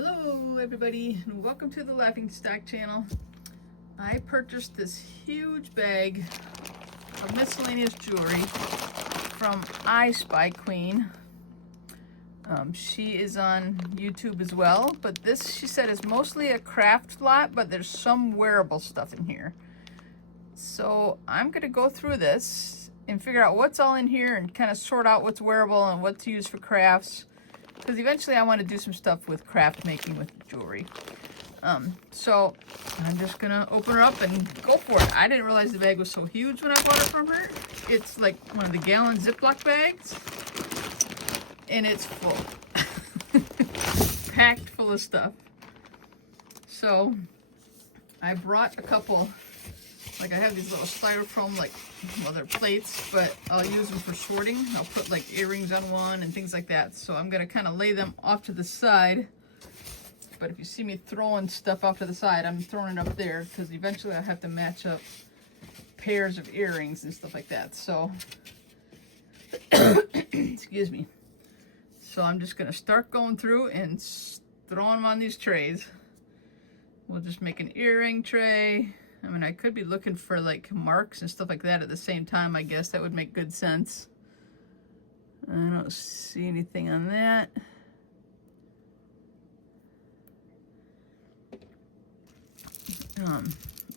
Hello everybody and welcome to the Laughing Stock channel. I purchased this huge bag of miscellaneous jewelry from I Spy Queen. She is on YouTube as well, but this, she said, is mostly a craft lot, but there's some wearable stuff in here. So I'm gonna go through this and figure out what's all in here and kind of sort out what's wearable and what to use for crafts. Because eventually I want to do some stuff with craft making with jewelry. So I'm just going to open her up and go for it. I didn't realize the bag was so huge when I bought it from her. It's like one of the gallon Ziploc bags. And it's full. Packed full of stuff. So I brought a couple, like I have these little styrofoam, like, well, they're plates, but I'll use them for sorting. I'll put like earrings on one and things like that. So I'm gonna kind of lay them off to the side. But if you see me throwing stuff off to the side, I'm throwing it up there because eventually I'll have to match up pairs of earrings and stuff like that. So, excuse me. So I'm just gonna start going through and throwing them on these trays. We'll just make an earring tray. I mean, I could be looking for like marks and stuff like that at the same time. I guess that would make good sense. I don't see anything on that.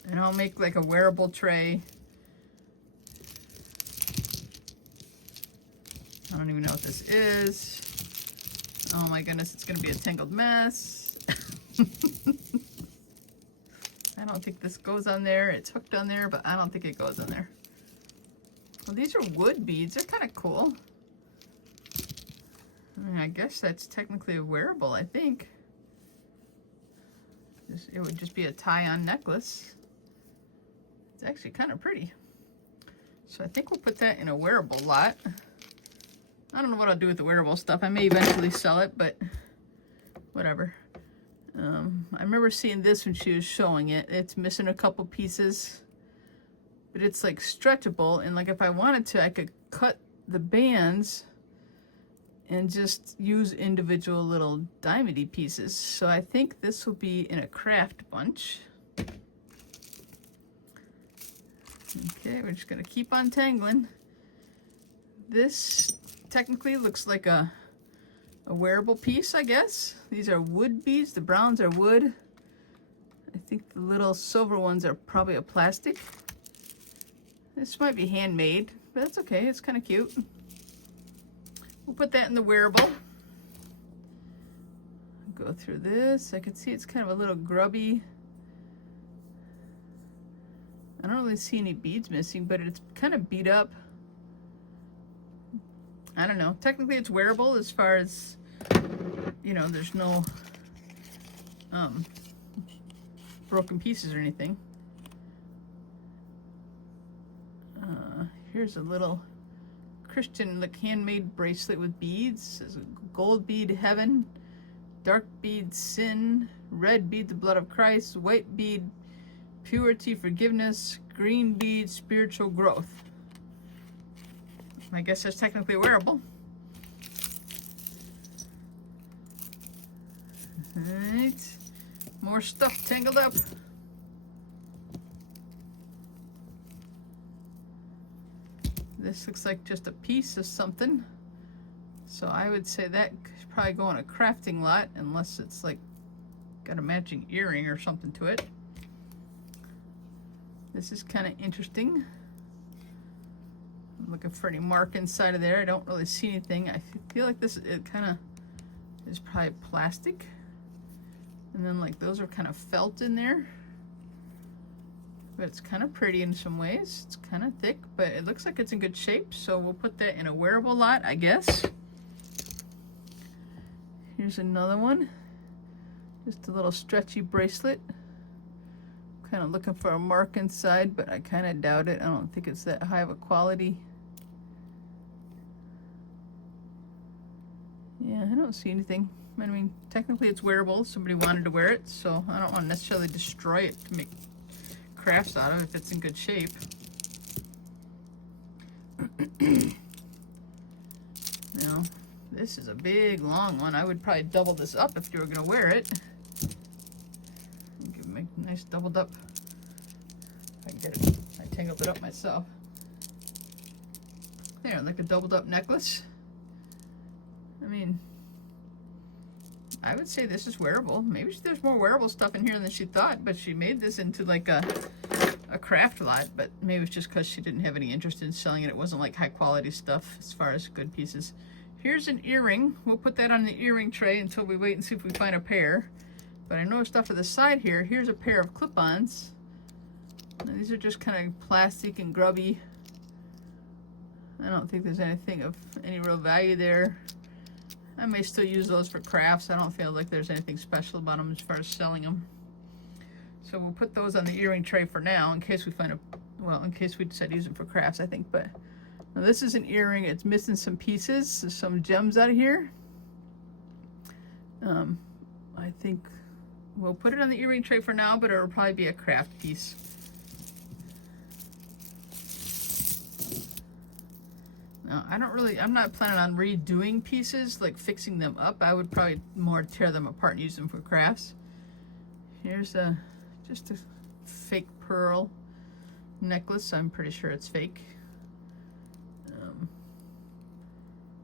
And I'll make like a wearable tray. I don't even know what this is. Oh my goodness, it's gonna be a tangled mess. I don't think this goes on there. It's hooked on there, but I don't think it goes on there. Well, these are wood beads. They're kind of cool. I mean, I guess that's technically a wearable, I think. It would just be a tie-on necklace. It's actually kind of pretty. So I think we'll put that in a wearable lot. I don't know what I'll do with the wearable stuff. I may eventually sell it, but whatever. I remember seeing this when she was showing it. It's missing a couple pieces, but it's like stretchable, and like if I wanted to, I could cut the bands and just use individual little diamond-y pieces. So I think this will be in a craft bunch. Okay, we're just gonna keep on tangling. This technically looks like a wearable piece, I guess. These are wood beads. The browns are wood. I think the little silver ones are probably a plastic. This might be handmade, but that's okay. It's kind of cute. We'll put that in the wearable. Go through this. I can see it's kind of a little grubby. I don't really see any beads missing, but it's kind of beat up. I don't know. Technically it's wearable as far as, you know, there's no broken pieces or anything. Here's a little Christian like handmade bracelet with beads. It says gold bead heaven, dark bead sin, red bead the blood of Christ, white bead purity forgiveness, green bead spiritual growth. I guess that's technically wearable. Alright, more stuff tangled up. This looks like just a piece of something. So I would say that could probably go in a crafting lot, unless it's like got a matching earring or something to it. This is kind of interesting. I'm looking for any mark inside of there. I don't really see anything. I feel like this, it kind of is probably plastic. And then like those are kind of felt in there. But it's kind of pretty in some ways. It's kind of thick, but it looks like it's in good shape. So we'll put that in a wearable lot, I guess. Here's another one. Just a little stretchy bracelet. Kind of looking for a mark inside, but I kind of doubt it. I don't think it's that high of a quality. Yeah, I don't see anything. I mean, technically it's wearable. Somebody wanted to wear it, so I don't want to necessarily destroy it to make crafts out of it if it's in good shape. No, This is a big, long one. I would probably double this up if you were going to wear it. Give me a nice doubled up. If I can get it. I tangled it up myself. There, like a doubled up necklace. I mean, I would say this is wearable. Maybe there's more wearable stuff in here than she thought, but she made this into like a craft lot, but maybe it's just because she didn't have any interest in selling it. It wasn't like high quality stuff as far as good pieces. Here's an earring. We'll put that on the earring tray until we wait and see if we find a pair. But I noticed off to the side here, here's a pair of clip-ons. These are just kind of plastic and grubby. I don't think there's anything of any real value there. I may still use those for crafts. I don't feel like there's anything special about them as far as selling them. So we'll put those on the earring tray for now in case we find a, well, in case we decide to use them for crafts, I think. But now this is an earring. It's missing some pieces. There's some gems out of here. I think we'll put it on the earring tray for now, but it'll probably be a craft piece. Now, I'm not planning on redoing pieces, like fixing them up. I would probably more tear them apart and use them for crafts. Here's just a fake pearl necklace. I'm pretty sure it's fake.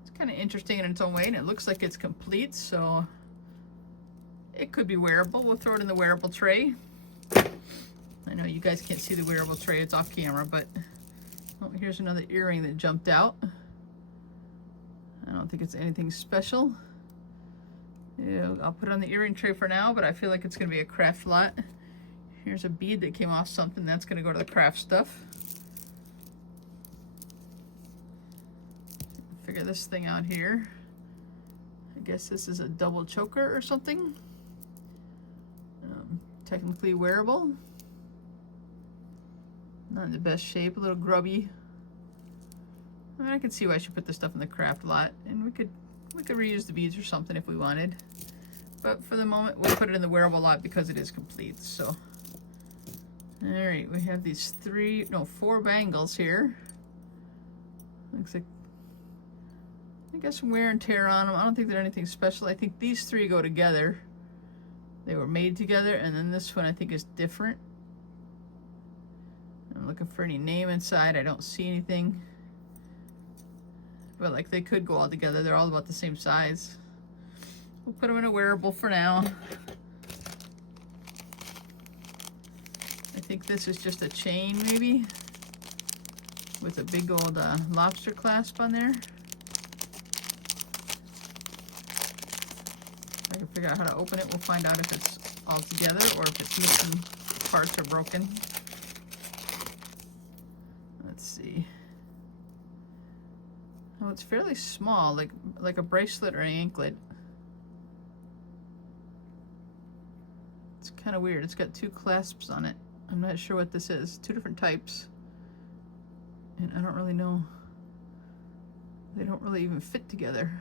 It's kind of interesting in its own way, and it looks like it's complete, so it could be wearable. We'll throw it in the wearable tray. I know you guys can't see the wearable tray, it's off camera, but oh, here's another earring that jumped out. I don't think it's anything special. Yeah, I'll put it on the earring tray for now, but I feel like it's going to be a craft lot. Here's a bead that came off something. That's going to go to the craft stuff. Figure this thing out here. I guess this is a double choker or something. Technically wearable. Not in the best shape, a little grubby. I can see why she put this stuff in the craft lot, and we could reuse the beads or something if we wanted. But for the moment, we'll put it in the wearable lot because it is complete. So, all right, we have these 4 bangles here. Looks like I got some wear and tear on them. I don't think they're anything special. I think these 3 go together. They were made together, and then this one I think is different. I'm looking for any name inside. I don't see anything. But like they could go all together. They're all about the same size. We'll put them in a wearable for now. I think this is just a chain maybe with a big old lobster clasp on there. If I can figure out how to open it, we'll find out if it's all together or if it's missing parts or broken. Let's see. Oh, it's fairly small, like a bracelet or an anklet. It's kind of weird. It's got 2 clasps on it. I'm not sure what this is. 2 different types. And I don't really know. They don't really even fit together.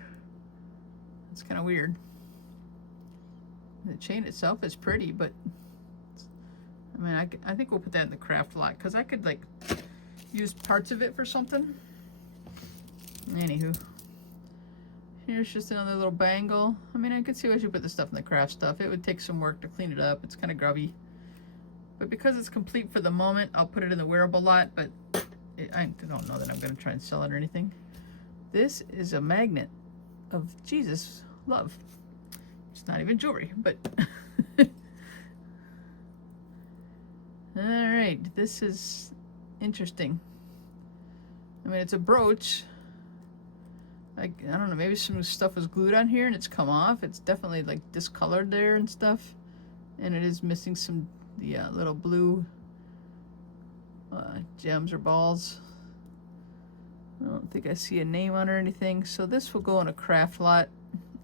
It's kind of weird. The chain itself is pretty, but I mean, I think we'll put that in the craft lot because I could like use parts of it for something. Anywho, here's just another little bangle. I mean, I could see why you put this stuff in the craft stuff. It would take some work to clean it up. It's kind of grubby. But because it's complete for the moment, I'll put it in the wearable lot, but I don't know that I'm going to try and sell it or anything. This is a magnet of Jesus love. It's not even jewelry, but all right, this is interesting. I mean, it's a brooch. Like, I don't know, maybe some stuff was glued on here and it's come off. It's definitely like discolored there and stuff. And it is missing some the little blue gems or balls. I don't think I see a name on it or anything. So this will go in a craft lot.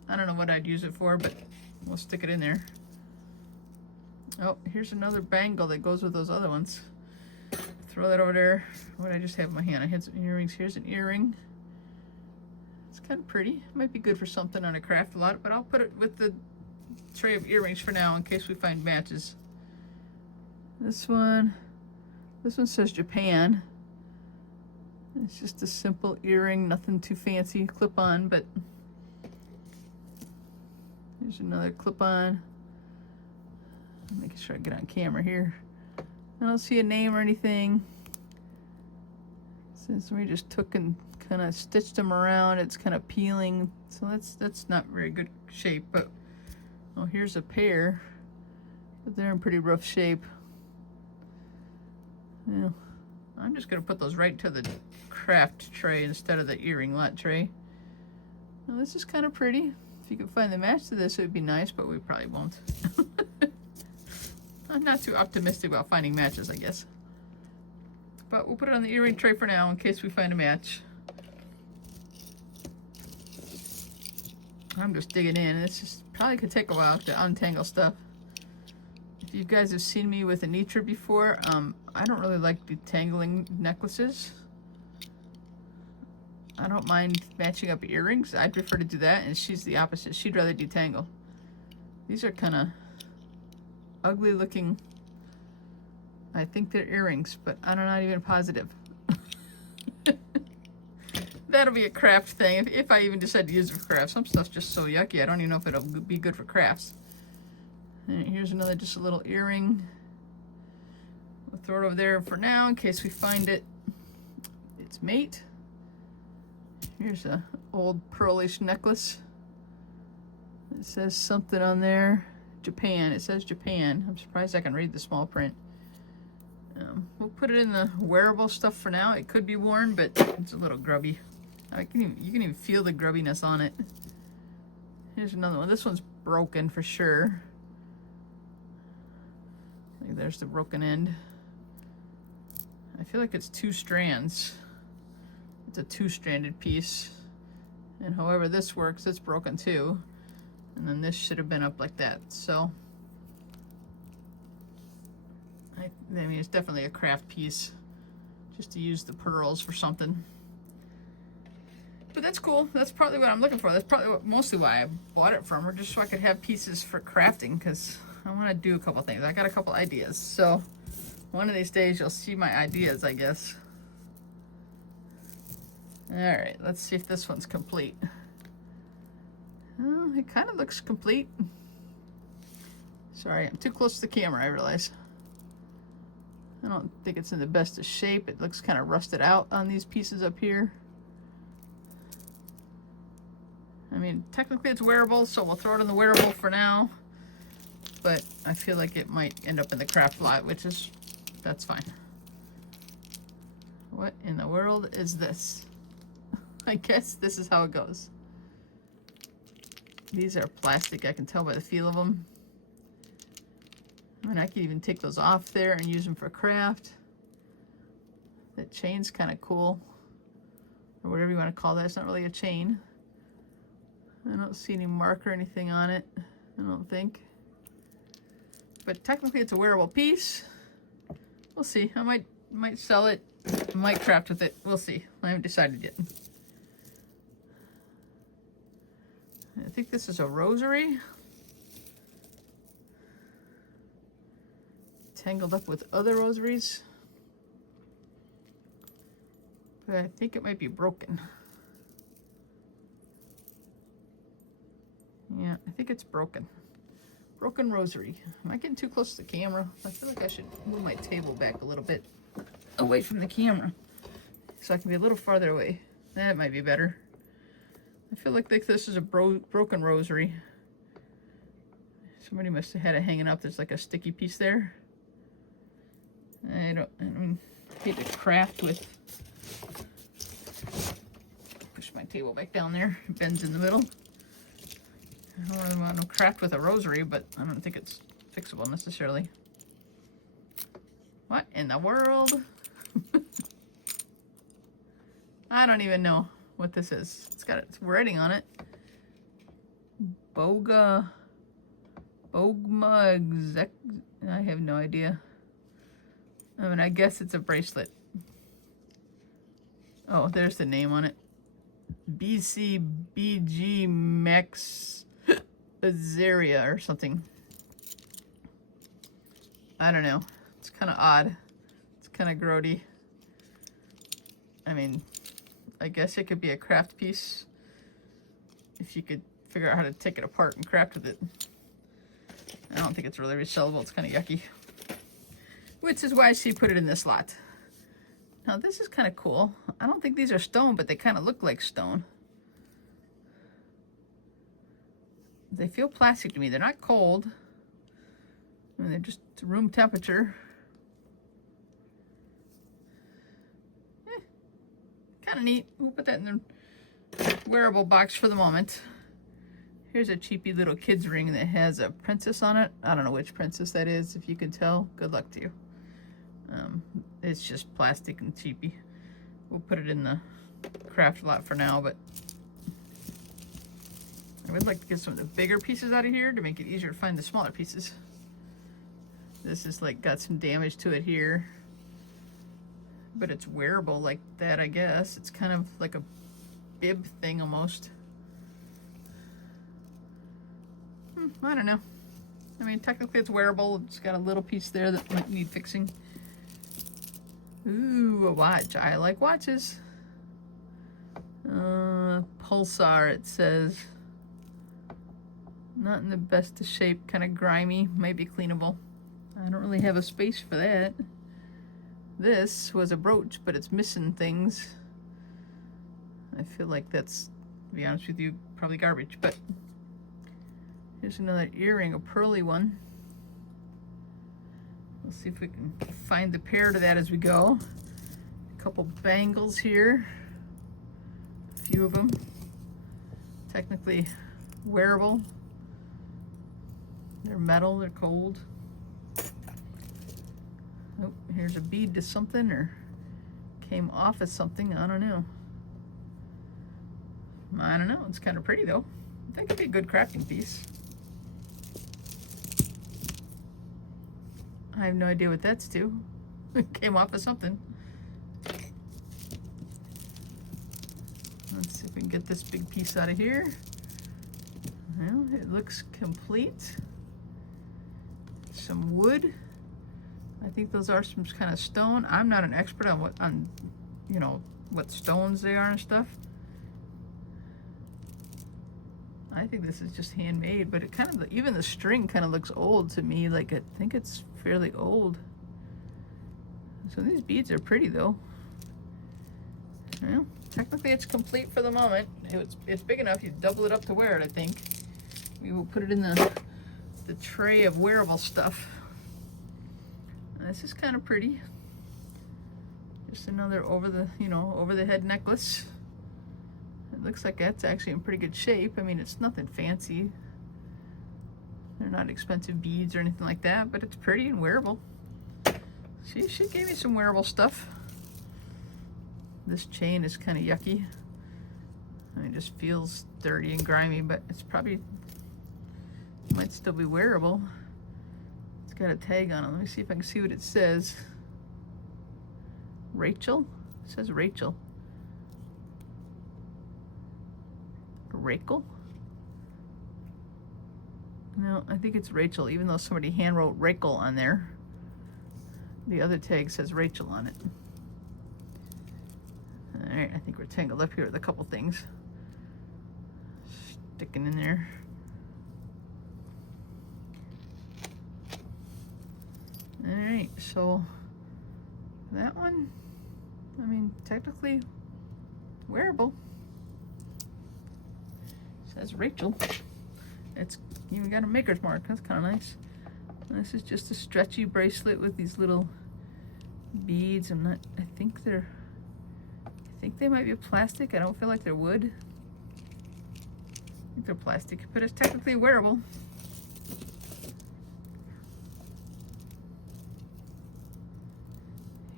I don't know what I'd use it for, but we'll stick it in there. Oh, here's another bangle that goes with those other ones. Throw that over there. What did I just have in my hand? I had some earrings. Here's an earring. It's kind of pretty. Might be good for something on a craft lot, but I'll put it with the tray of earrings for now in case we find matches. This one says Japan. It's just a simple earring, nothing too fancy, clip on, but Here's another clip-on. Making sure I get on camera here. I don't see a name or anything. Since we just took and kind of stitched them around, it's kind of peeling. So that's not very good shape. But oh, here's a pair, but they're in pretty rough shape. Yeah, I'm just gonna put those right to the craft tray instead of the earring lot tray. Now this is kind of pretty. If you could find the match to this, it would be nice, but we probably won't. I'm not too optimistic about finding matches, I guess. But we'll put it on the earring tray for now in case we find a match. I'm just digging in. It's just probably could take a while to untangle stuff. If you guys have seen me with Anitra before, I don't really like detangling necklaces. I don't mind matching up earrings. I prefer to do that, and she's the opposite. She'd rather detangle. These are kind of ugly looking. I think they're earrings, but I'm not even positive. That'll be a craft thing if I even decide to use it for crafts. Some stuff's just so yucky, I don't even know if it'll be good for crafts. And here's another, just a little earring. We'll throw it over there for now in case we find it. Its mate. Here's a old pearlish necklace. It says something on there. Japan. It says Japan. I'm surprised I can read the small print. We'll put it in the wearable stuff for now. It could be worn, but it's a little grubby. You can even feel the grubbiness on it. Here's another one. This one's broken for sure. Like there's the broken end. I feel like it's 2 strands. It's a 2-stranded piece. And however this works, it's broken too. And then this should have been up like that. So, I mean, it's definitely a craft piece. Just to use the pearls for something. But that's cool. That's probably what I'm looking for. That's probably mostly why I bought it from her, just so I could have pieces for crafting, because I want to do a couple things. I got a couple ideas. So, one of these days you'll see my ideas, I guess. Alright, let's see if this one's complete. Oh, it kind of looks complete. Sorry, I'm too close to the camera, I realize. I don't think it's in the best of shape. It looks kind of rusted out on these pieces up here. I mean, technically it's wearable, so we'll throw it in the wearable for now. But I feel like it might end up in the craft lot, that's fine. What in the world is this? I guess this is how it goes. These are plastic, I can tell by the feel of them. I mean, I could even take those off there and use them for craft. That chain's kind of cool. Or whatever you want to call that. It's not really a chain. I don't see any mark or anything on it. I don't think. But technically it's a wearable piece. We'll see. I might sell it. I might craft with it. We'll see. I haven't decided yet. I think this is a rosary. Tangled up with other rosaries. But I think it might be broken. Yeah, I think it's broken. Broken rosary. Am I getting too close to the camera? I feel like I should move my table back a little bit away from the camera so I can be a little farther away. That might be better. I feel like this is a broken rosary. Somebody must have had it hanging up. There's like a sticky piece there. I hate to craft with. Push my table back down there. It bends in the middle. I don't really want to craft with a rosary, but I don't think it's fixable necessarily. What in the world? I don't even know what this is. It's got its writing on it. Bogma exec. I have no idea. I mean, I guess it's a bracelet. Oh, there's the name on it. BCBG Max Azaria or something. I don't know. It's kind of odd. It's kind of grody. I mean, I guess it could be a craft piece if you could figure out how to take it apart and craft with it. I don't think it's really resellable. It's kind of yucky. Which is why she put it in this lot. Now this is kind of cool. I don't think these are stone, but they kind of look like stone. They feel plastic to me. They're not cold. I mean, they're just room temperature. Kind of neat. We'll put that in the wearable box for the moment. Here's a cheapy little kid's ring that has a princess on it. I don't know which princess that is. If you can tell, good luck to you. It's just plastic and cheapy. We'll put it in the craft lot for now, but I would like to get some of the bigger pieces out of here to make it easier to find the smaller pieces. This is like got some damage to it here, but it's wearable like that, I guess. It's kind of like a bib thing almost. I don't know. I mean, technically it's wearable. It's got a little piece there that might need fixing. Ooh, a watch. I like watches. Pulsar, it says. Not in the best of shape, kind of grimy, might be cleanable. I don't really have a space for that. This was a brooch, but it's missing things. I feel like that's, to be honest with you, probably garbage, but here's another earring, a pearly one. We'll see if we can find the pair to that as we go. A couple bangles here, a few of them. Technically wearable. They're metal, they're cold. Oh, here's a bead to something, or came off as something, I don't know. I don't know, it's kind of pretty though. I think it'd be a good crafting piece. I have no idea what that's to. It came off of something. Let's see if we can get this big piece out of here. Well, it looks complete. Some wood. I think those are some kind of stone. I'm not an expert on what, you know, what stones they are and stuff. I think this is just handmade, but it kind of, even the string kind of looks old to me. Like, I think it's fairly old. So these beads are pretty though. Well, technically it's complete for the moment. It's big enough, you double it up to wear it, I think. We will put it in the tray of wearable stuff. This is kind of pretty. Just another over the head necklace. It looks like that's actually in pretty good shape. I mean, it's nothing fancy. They're not expensive beads or anything like that, but it's pretty and wearable. She gave me some wearable stuff. This chain is kind of yucky. I mean, it just feels dirty and grimy, but it's probably, might still be wearable. It's got a tag on it. Let me see if I can see what it says. Rachel? It says Rachel. Rachel? No, I think it's Rachel, even though somebody hand wrote Rachel on there. The other tag says Rachel on it. Alright, I think we're tangled up here with a couple things sticking in there. Alright, so that one, I mean, technically wearable. Says Rachel. It's even got a maker's mark. That's kind of nice. This is just a stretchy bracelet with these little beads. I think they might be plastic. I don't feel like they're wood. I think they're plastic, but it's technically wearable.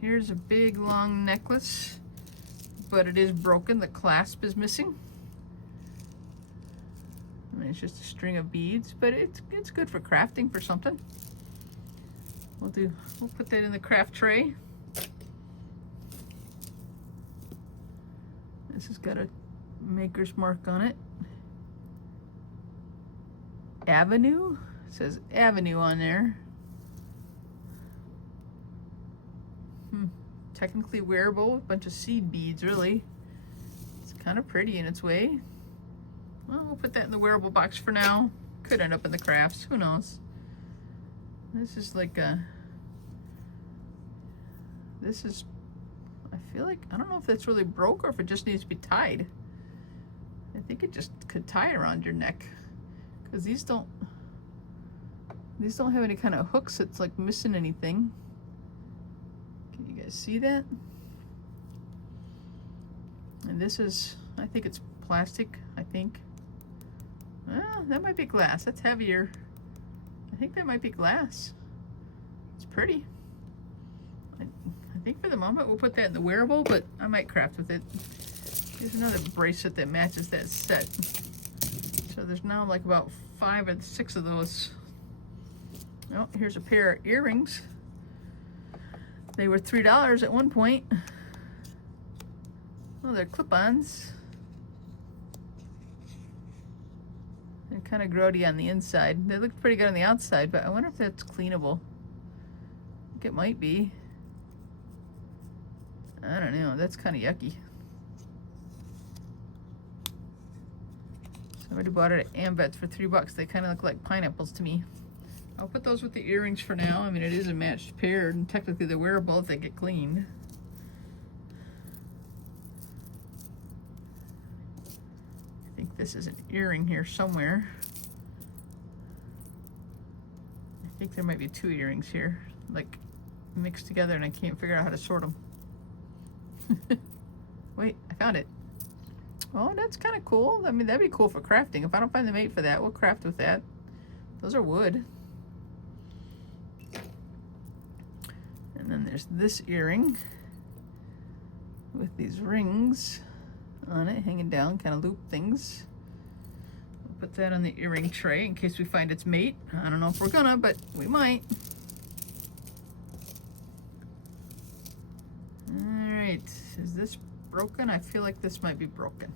Here's a big long necklace, but it is broken. The clasp is missing. I mean, it's just a string of beads, but it's good for crafting for something. We'll put that in the craft tray. This has got a maker's mark on it. Avenue? It says Avenue on there. Technically wearable, a bunch of seed beads, really. It's kind of pretty in its way. Well, we'll put that in the wearable box for now. Could end up in the crafts, who knows. This is like a, this is, I feel like, I don't know if that's really broke or if it just needs to be tied. I think it just could tie around your neck, because these don't have any kind of hooks that's like missing anything. Can you guys see that? And this is, I think it's plastic, I think. Well, that might be glass. That's heavier. I think that might be glass. It's pretty. I think for the moment we'll put that in the wearable, but I might craft with it. Here's another bracelet that matches that set. So there's now like about 5 or 6 of those. Oh, here's a pair of earrings. They were $3 at one point. Oh, they're clip-ons. They're kind of grody on the inside. They look pretty good on the outside, but I wonder if that's cleanable. I think it might be. I don't know. That's kind of yucky. Somebody bought it at Ambets for $3. They kind of look like pineapples to me. I'll put those with the earrings for now. I mean, it is a matched pair, and technically they're wearable if they get cleaned. I think this is an earring here somewhere. I think there might be 2 earrings here, like mixed together, and I can't figure out how to sort them. Wait, I found it. Oh, that's kind of cool. I mean, that'd be cool for crafting. If I don't find the mate for that, we'll craft with that. Those are wood. And then there's this earring with these rings on it, hanging down, kind of loop things. We'll put that on the earring tray in case we find its mate. I don't know if we're gonna, but we might. All right, is this broken? I feel like this might be broken.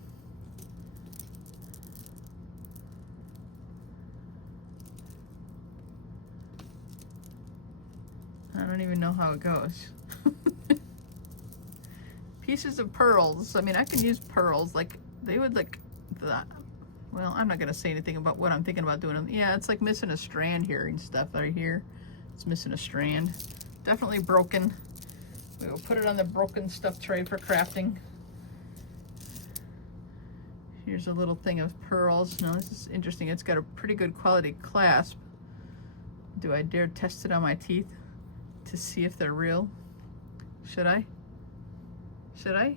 I don't even know how it goes. Pieces of pearls. I mean, I can use pearls. Like, they would like the, well, I'm not gonna say anything about what I'm thinking about doing. Yeah, it's like missing a strand here and stuff right here. It's missing a strand. Definitely broken. We will put it on the broken stuff tray for crafting. Here's a little thing of pearls. Now this is interesting. It's got a pretty good quality clasp. Do I dare test it on my teeth to see if they're real? Should I? Should I?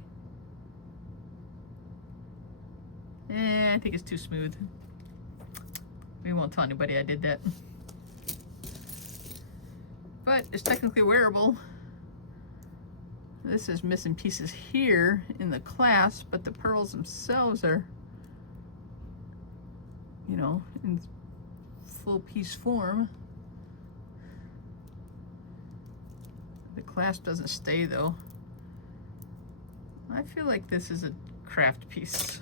I think it's too smooth. We won't tell anybody I did that. But it's technically wearable. This is missing pieces here in the clasp, but the pearls themselves are, you know, in full piece form. The clasp doesn't stay though. I feel like this is a craft piece.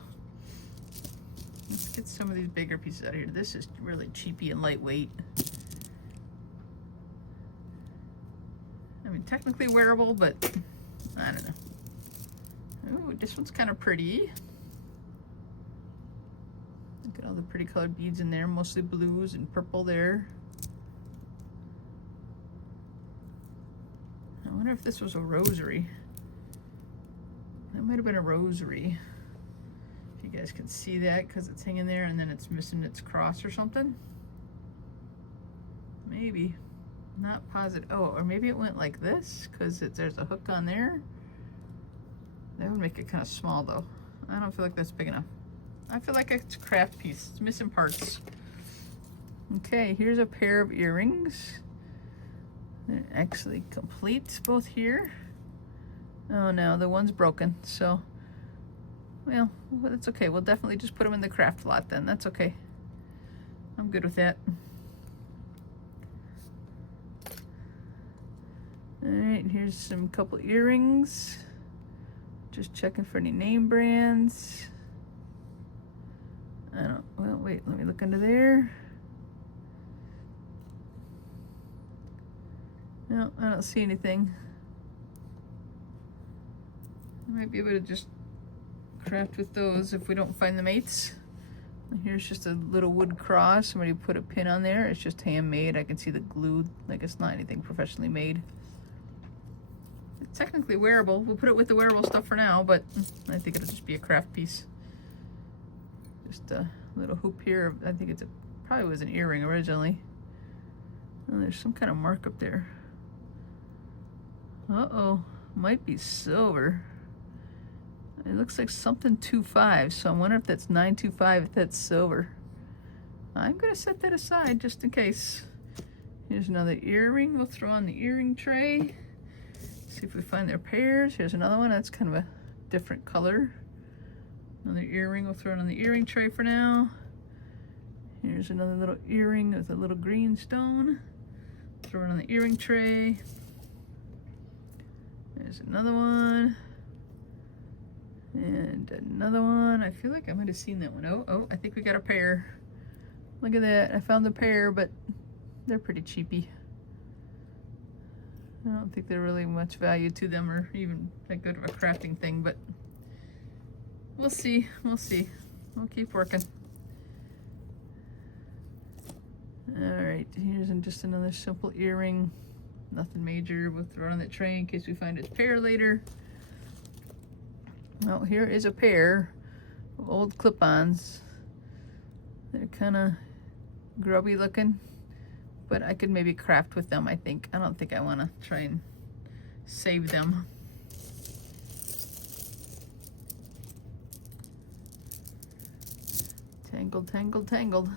Let's get some of these bigger pieces out of here. This is really cheapy and lightweight. I mean, technically wearable, but I don't know. Oh, this one's kind of pretty. Look at all the pretty colored beads in there, mostly blues and purple there. I wonder if this was a rosary. That might have been a rosary. If you guys can see that, because it's hanging there and then it's missing its cross or something. Maybe. Not positive. Oh, or maybe it went like this, because there's a hook on there. That would make it kind of small though. I don't feel like that's big enough. I feel like it's a craft piece. It's missing parts. Okay, here's a pair of earrings. They're actually complete, both here. Oh no, the one's broken, so, well, that's okay. We'll definitely just put them in the craft lot then. That's okay. I'm good with that. All right, here's some couple earrings. Just checking for any name brands. I don't, well, wait, let me look under there. No, I don't see anything. I might be able to just craft with those if we don't find the mates. Here's just a little wood cross. Somebody put a pin on there. It's just handmade. I can see the glue, like it's not anything professionally made. It's technically wearable. We'll put it with the wearable stuff for now, but I think it'll just be a craft piece. Just a little hoop here. I think it's probably was an earring originally. Oh, there's some kind of mark up there. Uh-oh, might be silver. It looks like something 2.5, so I wonder if that's 925, if that's silver. I'm gonna set that aside just in case. Here's another earring. We'll throw on the earring tray. See if we find their pairs. Here's another one. That's kind of a different color. Another earring. We'll throw it on the earring tray for now. Here's another little earring with a little green stone. Throw it on the earring tray. There's another one. And another one. I feel like I might have seen that one. Oh, I think we got a pair. Look at that. I found the pair, but they're pretty cheapy. I don't think they're really much value to them or even that good of a crafting thing, but we'll see. We'll see. We'll keep working. Alright, here's just another simple earring. Nothing major. We'll throw it on that tray in case we find its pair later. Oh, here is a pair of old clip-ons. They're kind of grubby looking, but I could maybe craft with them, I think. I don't think I want to try and save them. Tangled, tangled, tangled.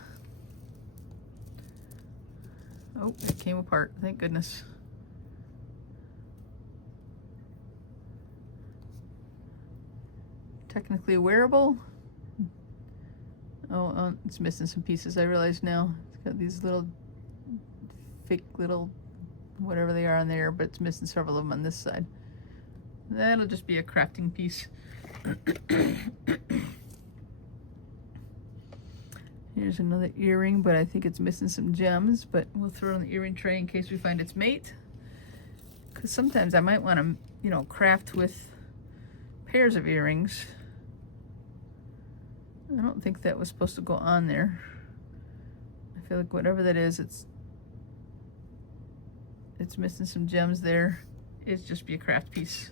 Oh, it came apart. Thank goodness. Technically wearable. Oh, it's missing some pieces. I realize now. It's got these little fake little whatever they are on there, but it's missing several of them on this side. That'll just be a crafting piece. Here's another earring, but I think it's missing some gems, but we'll throw it on the earring tray in case we find its mate. Because sometimes I might want to, you know, craft with pairs of earrings. I don't think that was supposed to go on there. I feel like whatever that is, it's missing some gems there. It's just be a craft piece.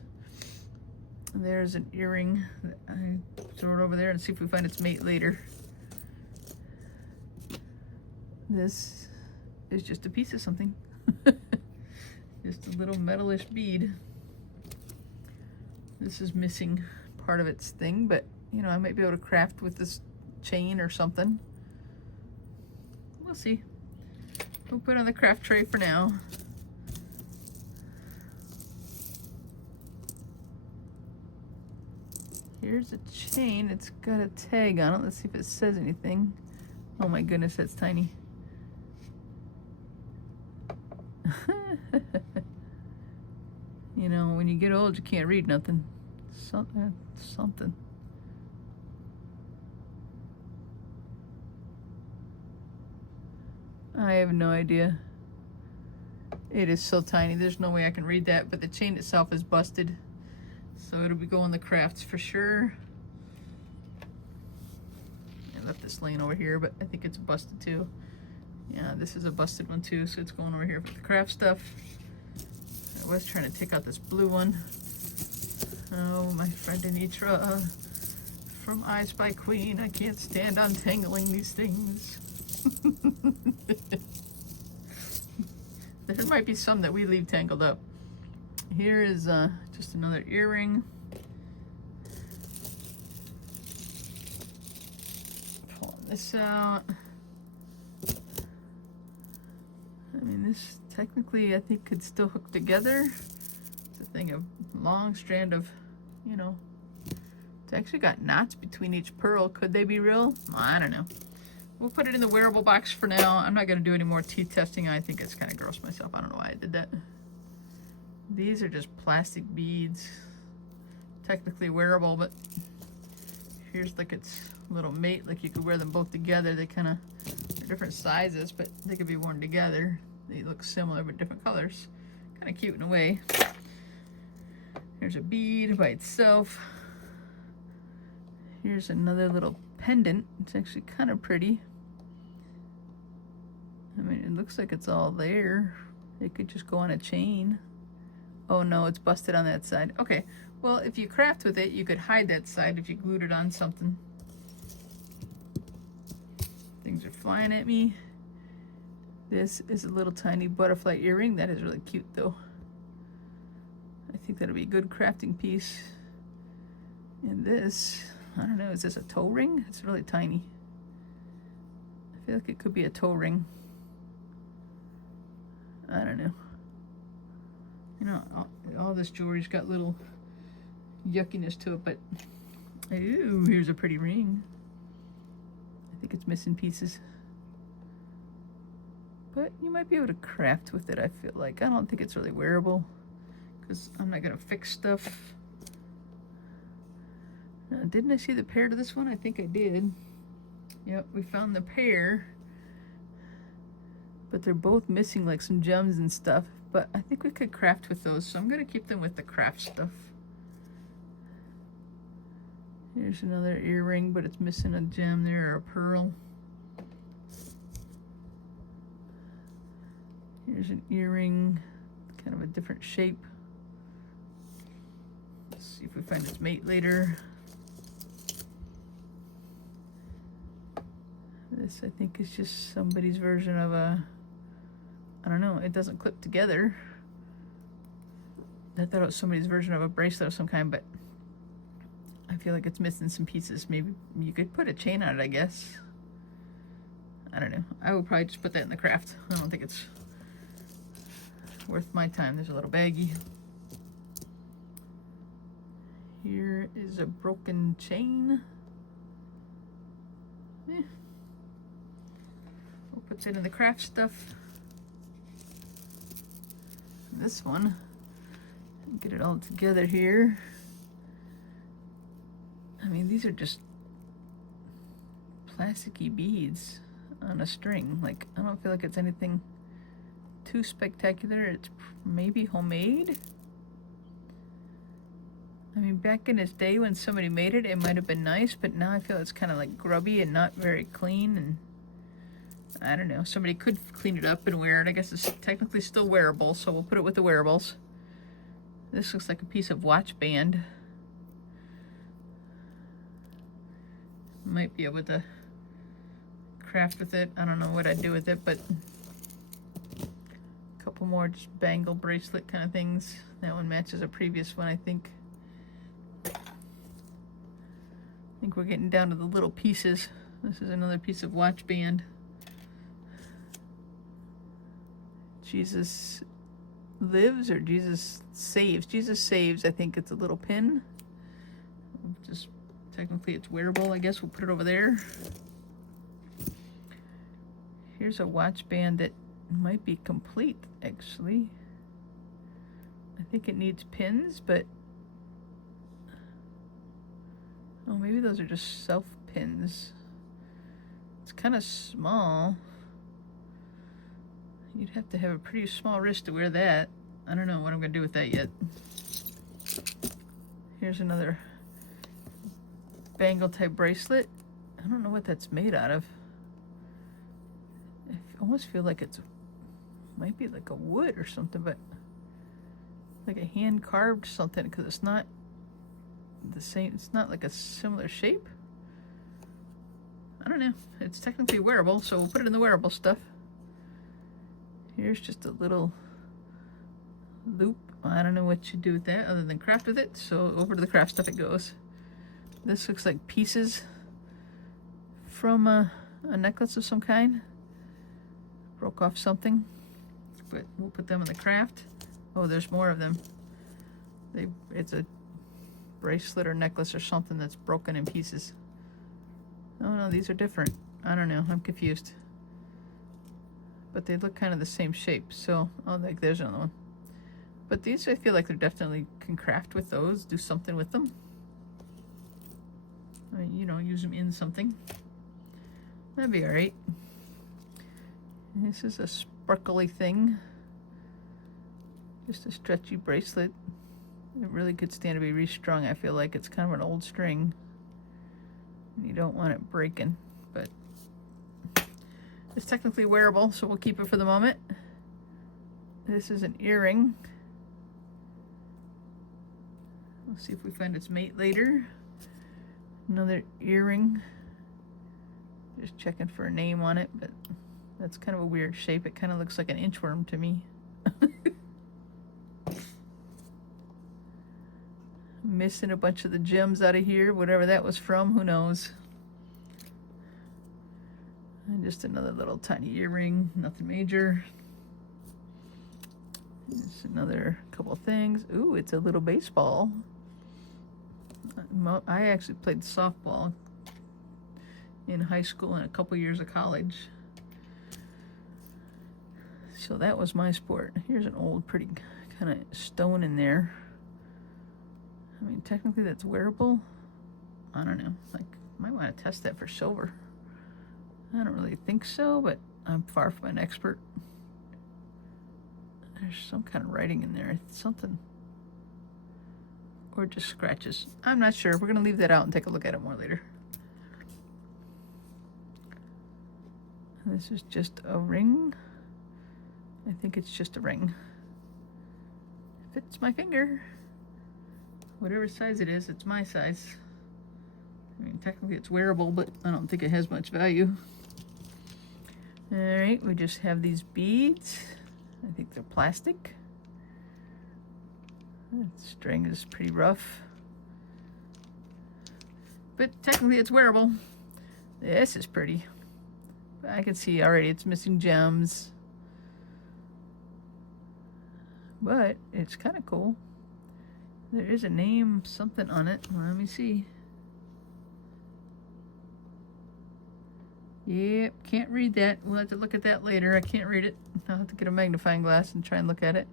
And there's an earring. I throw it over there and see if we find its mate later. This is just a piece of something. Just a little metalish bead. This is missing part of its thing, but you know, I might be able to craft with this chain or something. We'll see. We'll put it on the craft tray for now. Here's a chain. It's got a tag on it. Let's see if it says anything. Oh my goodness, that's tiny. You know, when you get old, you can't read nothing. Something. I have no idea. It is so tiny. There's no way I can read that, but the chain itself is busted. So it'll be going the crafts for sure. I left this laying over here, but I think it's busted too. Yeah, this is a busted one too, so it's going over here for the craft stuff. I was trying to take out this blue one. Oh, my friend Anitra from I Spy Queen. I can't stand untangling these things. There might be some that we leave tangled up. Here is just another earring. Pulling this out. I mean, this technically I think could still hook together. It's a thing of long strand of, you know, it's actually got knots between each pearl. Could they be real? I don't know. We'll put it in the wearable box for now. I'm not going to do any more teeth testing. I think it's kind of gross myself. I don't know why I did that. These are just plastic beads. Technically wearable, but here's like its little mate. Like you could wear them both together. They kind of are different sizes, but they could be worn together. They look similar, but different colors. Kind of cute in a way. Here's a bead by itself. Here's another little pendant. It's actually kind of pretty. I mean, it looks like it's all there. It could just go on a chain. Oh no, it's busted on that side. Okay, well, if you craft with it, you could hide that side if you glued it on something. Things are flying at me. This is a little tiny butterfly earring. That is really cute though. I think that'll be a good crafting piece. And this, I don't know, is this a toe ring? It's really tiny. I feel like it could be a toe ring. I don't know. You know, all this jewelry's got little yuckiness to it, but ooh, here's a pretty ring. I think it's missing pieces. But you might be able to craft with it, I feel like. I don't think it's really wearable because I'm not gonna fix stuff. Didn't I see the pair to this one? I think I did. Yep, we found the pair. But they're both missing like some gems and stuff. But I think we could craft with those, so I'm gonna keep them with the craft stuff. Here's another earring, but it's missing a gem there or a pearl. Here's an earring, kind of a different shape. Let's see if we find its mate later. This, I think, is just somebody's version of a, I don't know, it doesn't clip together. I thought it was somebody's version of a bracelet of some kind, but I feel like it's missing some pieces. Maybe you could put a chain on it, I guess. I don't know. I would probably just put that in the craft. I don't think it's worth my time. There's a little baggie. Here is a broken chain. We'll put it in the craft stuff. This one, get it all together here. I mean, these are just plasticky beads on a string. Like, I don't feel like it's anything too spectacular. It's maybe homemade. I mean, back in its day when somebody made it, it might have been nice, but now I feel it's kind of like grubby and not very clean, and I don't know. Somebody could clean it up and wear it. I guess it's technically still wearable, so we'll put it with the wearables. This looks like a piece of watch band. Might be able to craft with it. I don't know what I'd do with it, but a couple more just bangle bracelet kind of things. That one matches a previous one, I think. I think we're getting down to the little pieces. This is another piece of watch band. Jesus lives or Jesus saves? Jesus saves. I think it's a little pin. Just technically it's wearable. I guess we'll put it over there. Here's a watch band that might be complete, actually. I think it needs pins, but oh, maybe those are just self pins. It's kind of small. You'd have to have a pretty small wrist to wear that. I don't know what I'm gonna do with that yet. Here's another bangle type bracelet. I don't know what that's made out of. I almost feel like it's might be like a wood or something, but like a hand carved something, because it's not the same. It's not like a similar shape. I don't know. It's technically wearable, so we'll put it in the wearable stuff. Here's just a little loop. I don't know what you do with that other than craft with it, so over to the craft stuff it goes. This looks like pieces from a necklace of some kind. Broke off something, but we'll put them in the craft. Oh, there's more of them. It's a bracelet or necklace or something that's broken in pieces. Oh no, these are different. I don't know, I'm confused. But they look kind of the same shape, so oh, like there's another one. But these, I feel like they're definitely can craft with those, do something with them. I mean, you know, use them in something. That'd be all right. This is a sparkly thing. Just a stretchy bracelet. It really could stand to be restrung. I feel like it's kind of an old string. And you don't want it breaking, but it's technically wearable, so we'll keep it for the moment. This is an earring. We'll see if we find its mate later. Another earring. Just checking for a name on it, but that's kind of a weird shape. It kind of looks like an inchworm to me. Missing a bunch of the gems out of here, whatever that was from, who knows. And just another little tiny earring, nothing major. Just another couple things. Ooh, it's a little baseball. I actually played softball in high school and a couple years of college. So that was my sport. Here's an old, pretty kind of stone in there. I mean, technically that's wearable. I don't know. Like, might want to test that for silver. I don't really think so, but I'm far from an expert. There's some kind of writing in there. Something. Or just scratches. I'm not sure. We're going to leave that out and take a look at it more later. This is just a ring. I think it's just a ring. It fits my finger. Whatever size it is, it's my size. I mean, technically it's wearable, but I don't think it has much value. All right, we just have these beads. I think they're plastic. The string is pretty rough. But technically it's wearable. This is pretty. I can see already it's missing gems. But it's kind of cool. There is a name, something on it. Let me see. Yep, can't read that. We'll have to look at that later. I can't read it. I'll have to get a magnifying glass and try and look at it.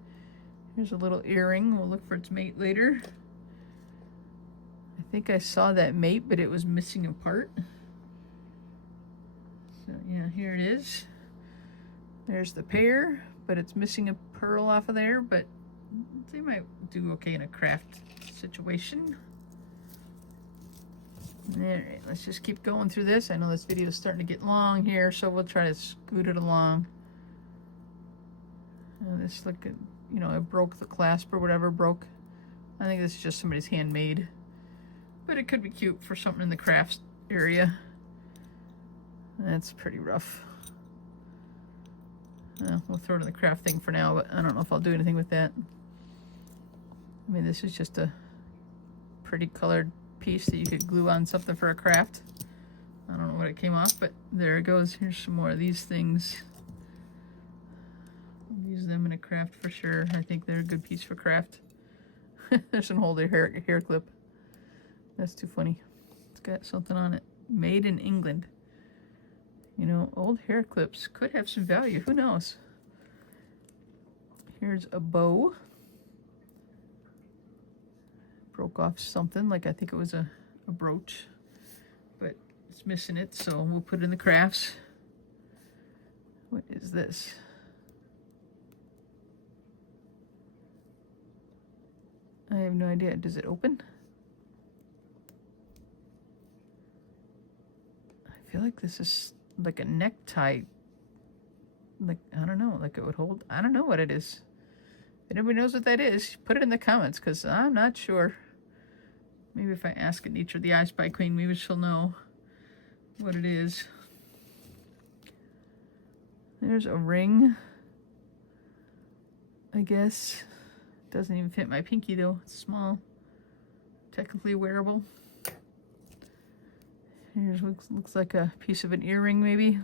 Here's a little earring. We'll look for its mate later. I think I saw that mate, but it was missing a part. So yeah, here it is. There's the pair, but it's missing a pearl off of there, but they might do okay in a craft situation. Alright, let's just keep going through this. I know this video is starting to get long here, so we'll try to scoot it along. This, look at, you know, it broke the clasp or whatever broke. I think this is just somebody's handmade. But it could be cute for something in the crafts area. That's pretty rough. We'll throw it in the craft thing for now, but I don't know if I'll do anything with that. I mean, this is just a pretty colored piece that you could glue on something for a craft. I don't know what it came off, but there it goes. Here's some more of these things. I'll use them in a craft for sure. I think they're a good piece for craft. There's an older hair clip. That's too funny. It's got something on it. Made in England. You know, old hair clips could have some value. Who knows? Here's a bow. Broke off something, like I think it was a brooch. But it's missing it, so we'll put it in the crafts. What is this? I have no idea. Does it open? I feel like this is like a necktie. Like, I don't know, like it would hold. I don't know what it is. If anybody knows what that is, put it in the comments, because I'm not sure. Maybe if I ask Anitra the I Spy Queen, maybe she'll know what it is. There's a ring, I guess. Doesn't even fit my pinky though. It's small. Technically wearable. Here's looks like a piece of an earring maybe.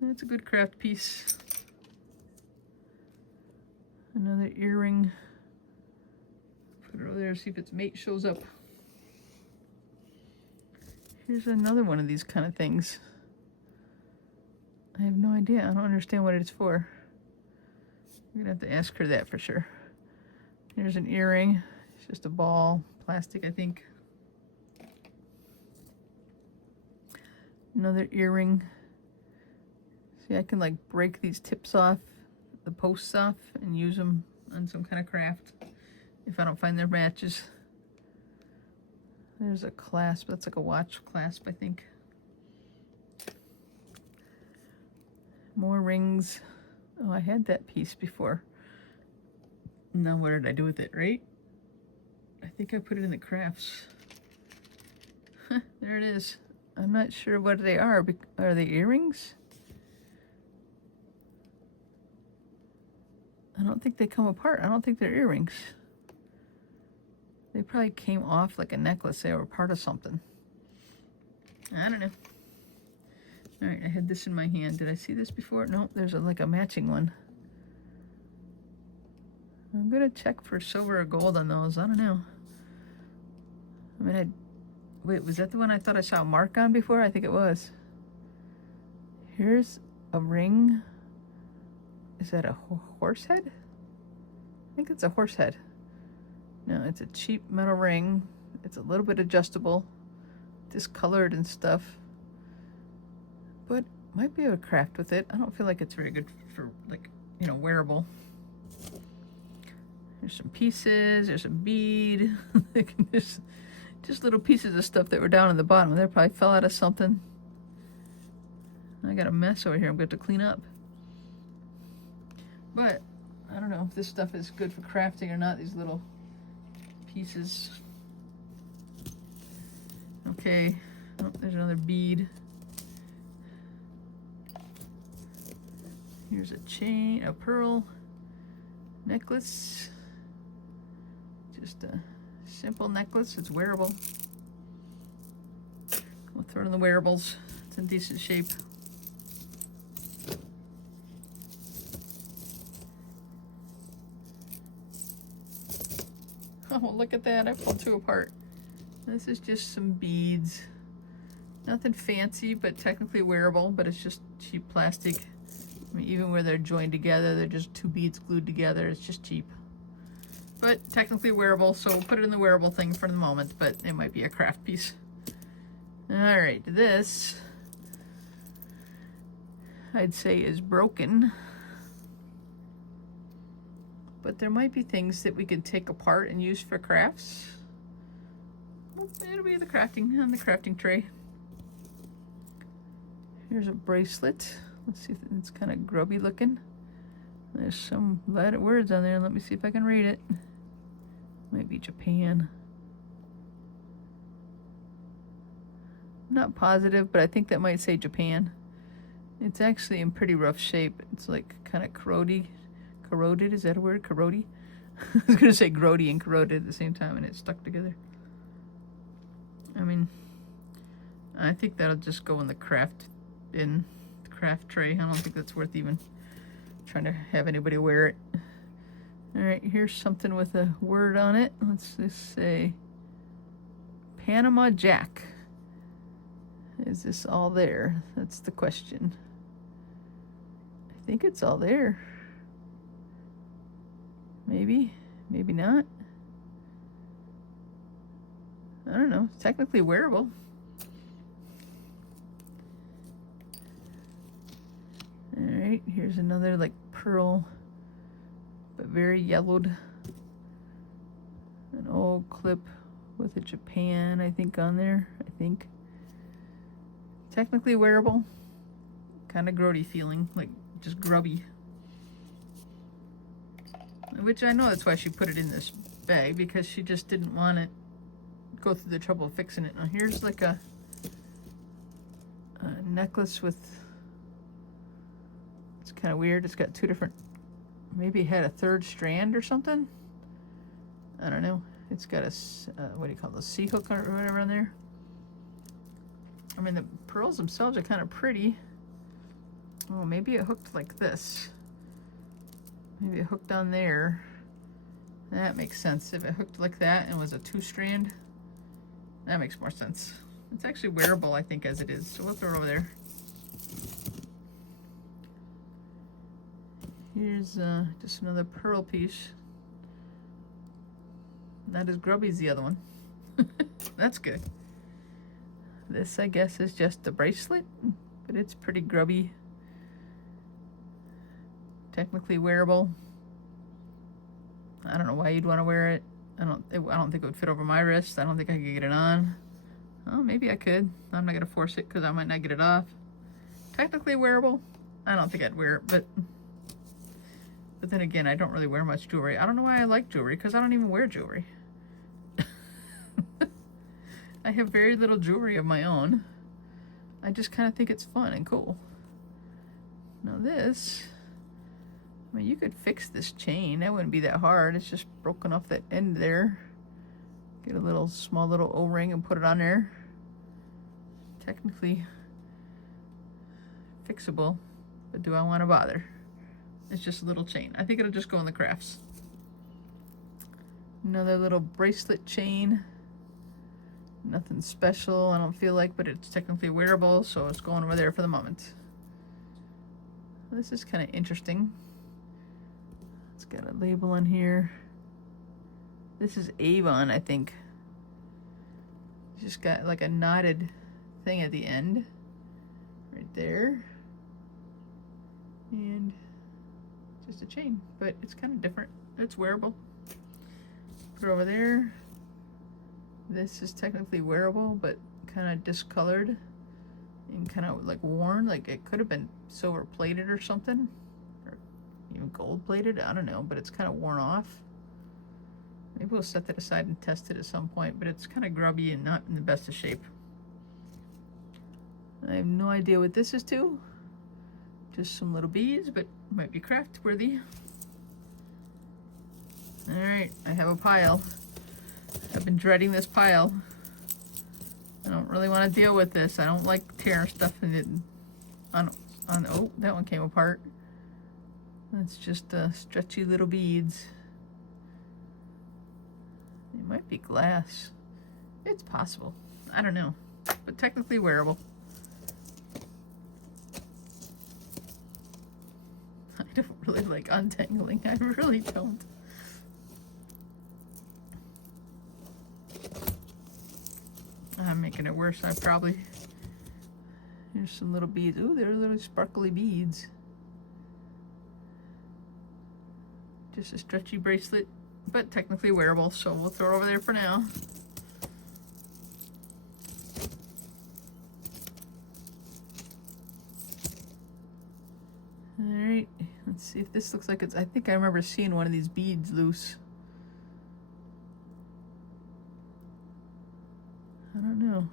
That's a good craft piece. Another earring. Put it over there, see if its mate shows up. Here's another one of these kind of things. I have no idea. I don't understand what it's for. I'm gonna have to ask her that for sure. Here's an earring. It's just a ball, plastic, I think. Another earring. See, I can like break these tips off, the posts off, and use them on some kind of craft if I don't find their matches. There's a clasp. That's like a watch clasp, I think. More rings. Oh, I had that piece before. Now what did I do with it, right? I think I put it in the crafts. There it is. I'm not sure what they are. Are they earrings? I don't think they come apart. I don't think they're earrings. They probably came off like a necklace. They were part of something. I don't know. All right, I had this in my hand. Did I see this before? No, there's like a matching one. I'm gonna check for silver or gold on those. I don't know. I mean, wait, was that the one I thought I saw a mark on before? I think it was. Here's a ring. Is that a horse head? I think it's a horse head. No, it's a cheap metal ring. It's a little bit adjustable, discolored and stuff, but might be able to craft with it. I don't feel like it's very good for, like, you know, wearable. There's some pieces, there's a bead. There's just little pieces of stuff that were down in the bottom. They probably fell out of something. I got a mess over here I'm going to clean up. But I don't know if this stuff is good for crafting or not, these little pieces. Okay, oh, there's another bead. Here's a chain, a pearl necklace. Just a simple necklace, it's wearable. We'll throw it in the wearables. It's in decent shape. Oh, look at that, I pulled two apart. This is just some beads. Nothing fancy, but technically wearable, but it's just cheap plastic. I mean, even where they're joined together, they're just two beads glued together. It's just cheap. But technically wearable, so we'll put it in the wearable thing for the moment, but it might be a craft piece. All right, this, I'd say, is broken. But there might be things that we could take apart and use for crafts. It'll be the crafting, on the crafting tray. Here's a bracelet. Let's see if it's kind of grubby looking. There's some lot of words on there. Let me see if I can read it. Might be Japan. Not positive, but I think that might say Japan. It's actually in pretty rough shape. It's like kind of corroded. Corroded, is that a word? Corroded? I was gonna say grody and corroded at the same time, and it stuck together. I mean, I think that'll just go in the craft tray. I don't think that's worth even trying to have anybody wear it. All right, here's something with a word on it. Let's just say Panama Jack. Is this all there? That's the question. I think it's all there. Maybe, maybe not. I don't know. It's technically wearable. All right, here's another like pearl, but very yellowed. An old clip with a Japan, I think, on there. I think. Technically wearable. Kind of grody feeling, like just grubby. Which I know that's why she put it in this bag, because she just didn't want it go through the trouble of fixing it. Now here's like a necklace with, it's kind of weird. It's got two different, maybe it had a third strand or something. I don't know. It's got a, what do you call it, a C hook or whatever on there. I mean, the pearls themselves are kind of pretty. Oh, maybe it hooked like this. Maybe it hooked on there. That makes sense. If it hooked like that and was a two-strand, that makes more sense. It's actually wearable, I think, as it is. So we'll throw it over there. Here's just another pearl piece. Not as grubby as the other one. That's good. This, I guess, is just a bracelet, but it's pretty grubby. Technically wearable. I don't know why you'd want to wear it. I don't think it would fit over my wrist. I don't think I could get it on. Oh, maybe I could. I'm not gonna force it because I might not get it off. Technically wearable. I don't think I'd wear it, but then again, I don't really wear much jewelry. I don't know why I like jewelry, because I don't even wear jewelry. I have very little jewelry of my own. I just kind of think it's fun and cool. Now this, I mean, you could fix this chain. That wouldn't be that hard. It's just broken off that end there. Get a little small little O-ring and put it on there. Technically fixable, but do I want to bother? It's just a little chain. I think it'll just go in the crafts. Another little bracelet chain. Nothing special, I don't feel like, but it's technically wearable, so it's going over there for the moment. This is kind of interesting. It's got a label on here. This is Avon, I think. Just got like a knotted thing at the end, right there, and just a chain, but it's kind of different. It's wearable. Put it over there. This is technically wearable, but kind of discolored and kind of like worn. Like it could have been silver plated or something, or even gold plated. I don't know, but it's kind of worn off. Maybe we'll set that aside and test it at some point, but it's kind of grubby and not in the best of shape. I have no idea what this is to. Just some little beads, but might be craft worthy. All right, I have a pile. I've been dreading this pile. I don't really want to deal with this. I don't like tearing stuff in it. Oh, that one came apart. That's just stretchy little beads. It might be glass. It's possible. I don't know, but technically wearable. I don't really like untangling. I really don't. I'm making it worse. I probably... Here's some little beads. Ooh, they're little sparkly beads. Just a stretchy bracelet, but technically wearable, so we'll throw it over there for now. Alright, let's see if this looks like it's... I think I remember seeing one of these beads loose. I don't know.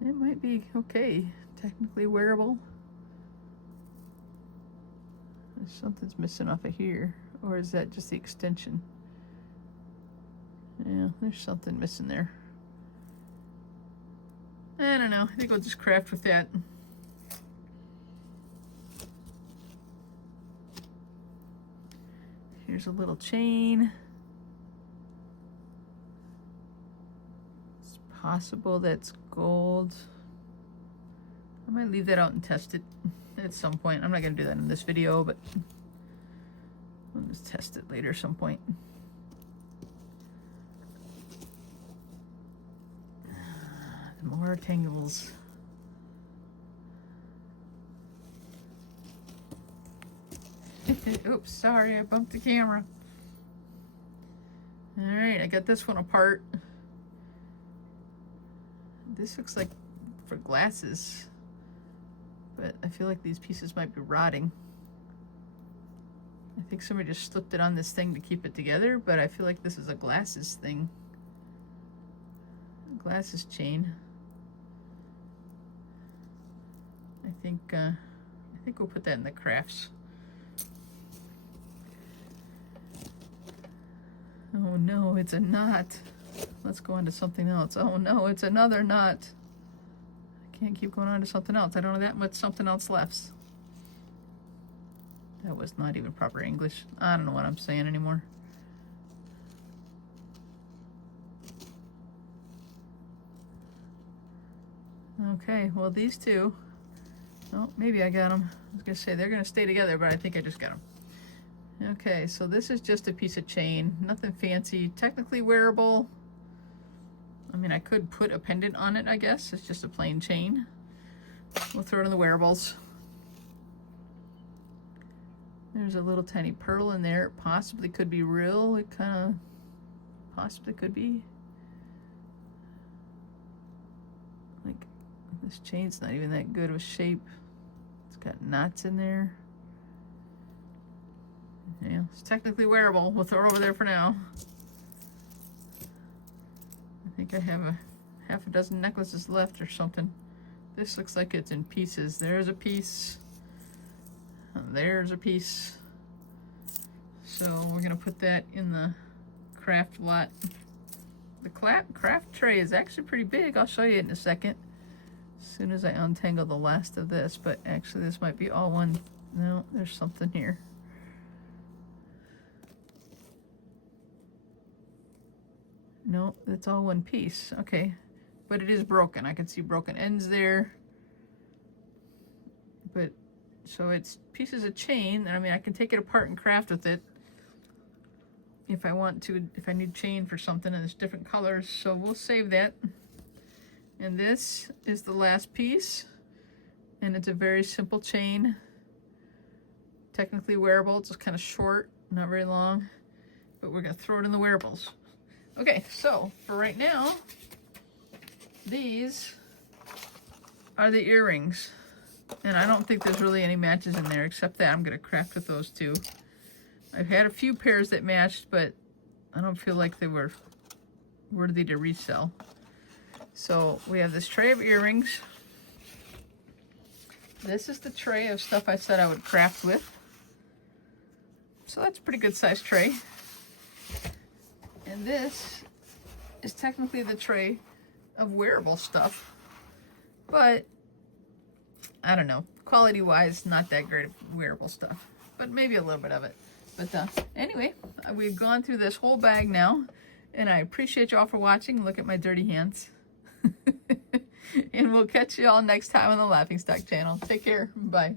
It might be okay. Technically wearable. Something's missing off of here. Or is that just the extension? Yeah, there's something missing there. I don't know. I think we'll just craft with that. Here's a little chain. It's possible that's gold. I might leave that out and test it at some point. I'm not going to do that in this video, but we'll just test it later some point. More tangles. Oops, sorry, I bumped the camera. Alright, I got this one apart. This looks like for glasses, but I feel like these pieces might be rotting. I think somebody just slipped it on this thing to keep it together, but I feel like this is a glasses thing. A glasses chain. I think we'll put that in the crafts. Oh no, it's a knot. Let's go on to something else. Oh no, it's another knot. I can't keep going on to something else. I don't know that much something else left. That was not even proper English. I don't know what I'm saying anymore. Okay, well these two, oh, maybe I got them. I was gonna say they're gonna stay together, but I think I just got them. Okay, so this is just a piece of chain, nothing fancy, technically wearable. I mean, I could put a pendant on it, I guess. It's just a plain chain. We'll throw it in the wearables. There's a little tiny pearl in there. It possibly could be real. It kind of possibly could be. Like, this chain's not even that good of a shape. It's got knots in there. Yeah, it's technically wearable. We'll throw it over there for now. I think I have a half a dozen necklaces left or something. This looks like it's in pieces. There's a piece. And there's a piece. So we're gonna put that in the craft lot. The craft tray is actually pretty big. I'll show you it in a second. As soon as I untangle the last of this, but actually this might be all one. No, there's something here. No, that's all one piece. Okay, but it is broken. I can see broken ends there. But, so it's pieces of chain. I mean, I can take it apart and craft with it if I want to, if I need chain for something, and there's different colors. So we'll save that. And this is the last piece. And it's a very simple chain. Technically wearable. It's just kind of short, not very long. But we're going to throw it in the wearables. Okay, so for right now, these are the earrings. And I don't think there's really any matches in there, except that I'm going to craft with those two. I've had a few pairs that matched, but I don't feel like they were worthy to resell. So we have this tray of earrings. This is the tray of stuff I said I would craft with. So that's a pretty good sized tray. And this is technically the tray of wearable stuff, but I don't know, quality wise, not that great of wearable stuff, but maybe a little bit of it. But anyway, we've gone through this whole bag now, and I appreciate you all for watching. Look at my dirty hands. And we'll catch you all next time on the Laughing Stock channel. Take care. Bye.